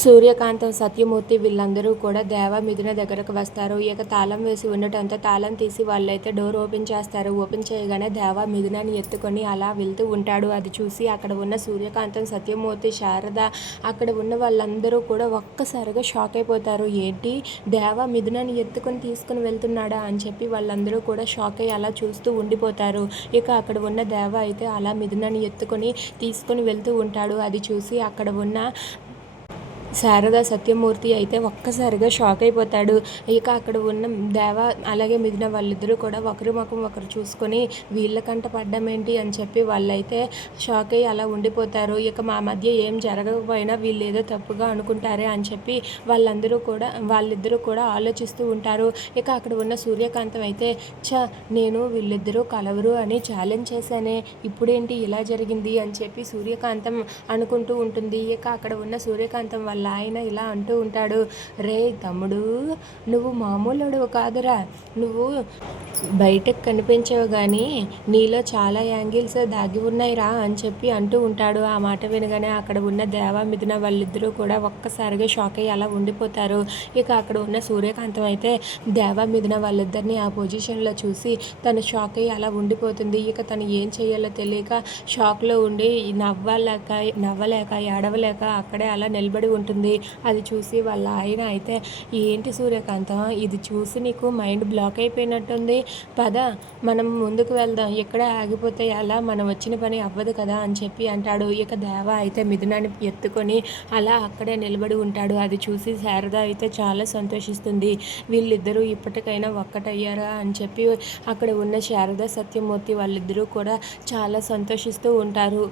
సూర్యకాంతం సత్యమూర్తి వీళ్ళందరూ కూడా దేవ మిథున దగ్గరకు వస్తారు. ఇక తాళం వేసి ఉండటంతో తాళం తీసి వాళ్ళైతే డోర్ ఓపెన్ చేస్తారు. ఓపెన్ చేయగానే దేవ మిథునని ఎత్తుకొని అలా వెళ్తూ ఉంటాడు. అది చూసి అక్కడ ఉన్న సూర్యకాంతం సత్యమూర్తి శారద అక్కడ ఉన్న వాళ్ళందరూ కూడా ఒక్కసారిగా షాక్ అయిపోతారు. ఏంటి? దేవ మిథునని ఎత్తుకొని తీసుకుని వెళ్తున్నాడా అని చెప్పి వాళ్ళందరూ కూడా షాక్ అయ్యి అలా చూస్తూ ఉండిపోతారు. ఇక అక్కడ ఉన్న దేవ అయితే అలా మిథునని ఎత్తుకొని తీసుకొని వెళ్తూ ఉంటాడు. అది చూసి అక్కడ ఉన్న శారద సత్యమూర్తి అయితే ఒక్కసారిగా షాక్ అయిపోతాడు. ఇక అక్కడ ఉన్న దేవ అలాగే మిగిలిన వాళ్ళిద్దరూ కూడా ఒకరి ముఖం ఒకరు చూసుకొని వీళ్ళ కంట పడ్డం ఏంటి అని చెప్పి వాళ్ళైతే షాక్ అయ్యి అలా ఉండిపోతారు. ఇక మా మధ్య ఏం జరగకపోయినా వీళ్ళు ఏదో తప్పుగా అనుకుంటారే అని చెప్పి వాళ్ళందరూ కూడా వాళ్ళిద్దరూ కూడా ఆలోచిస్తూ ఉంటారు. ఇక అక్కడ ఉన్న సూర్యకాంతం అయితే చ నేను వీళ్ళిద్దరూ కలవరు అని ఛాలెంజ్ చేశానే. ఇప్పుడేంటి ఇలా జరిగింది? అని చెప్పి సూర్యకాంతం అనుకుంటూ ఉంటుంది. ఇక అక్కడ ఉన్న సూర్యకాంతం వాళ్ళ ఆయన ఇలా అంటూ ఉంటాడు. రే తమ్ముడు నువ్వు మామూలుడు కాదురా. నువ్వు బయటకు కనిపించవు కానీ నీలో చాలా యాంగిల్స్ దాగి ఉన్నాయిరా అని చెప్పి అంటూ ఉంటాడు. ఆ మాట వినగానే అక్కడ ఉన్న దేవా మిథున వాళ్ళిద్దరూ కూడా ఒక్కసారిగా షాక్ అయ్యి అలా ఉండిపోతారు. ఇక అక్కడ ఉన్న సూర్యకాంతం అయితే దేవా మిథున వాళ్ళిద్దరిని ఆ పొజిషన్లో చూసి తను షాక్ అయ్యి అలా ఉండిపోతుంది. ఇక తను ఏం చేయాలో తెలియక షాక్లో ఉండి నవ్వలేక నవ్వలేక ఏడవలేక అక్కడే అలా నిలబడి ఉంటుంది. అది చూసి వాళ్ళ ఆయన అయితే ఏంటి సూర్యకాంతం? ఇది చూసి నీకు మైండ్ బ్లాక్ అయిపోయినట్టుంది. పద మనం ముందుకు వెళ్దాం. ఎక్కడ ఆగిపోతే అలా మనం వచ్చిన పని అవ్వదు కదా అని చెప్పి అంటాడు. ఇక దేవ అయితే మిథునాన్ని ఎత్తుకొని అలా అక్కడే నిలబడి ఉంటాడు. అది చూసి శారద అయితే చాలా సంతోషిస్తుంది. వీళ్ళిద్దరూ ఇప్పటికైనా ఒక్కటయ్యారా అని చెప్పి అక్కడ ఉన్న శారద సత్యమూర్తి వాళ్ళిద్దరూ కూడా చాలా సంతోషిస్తూ ఉంటారు.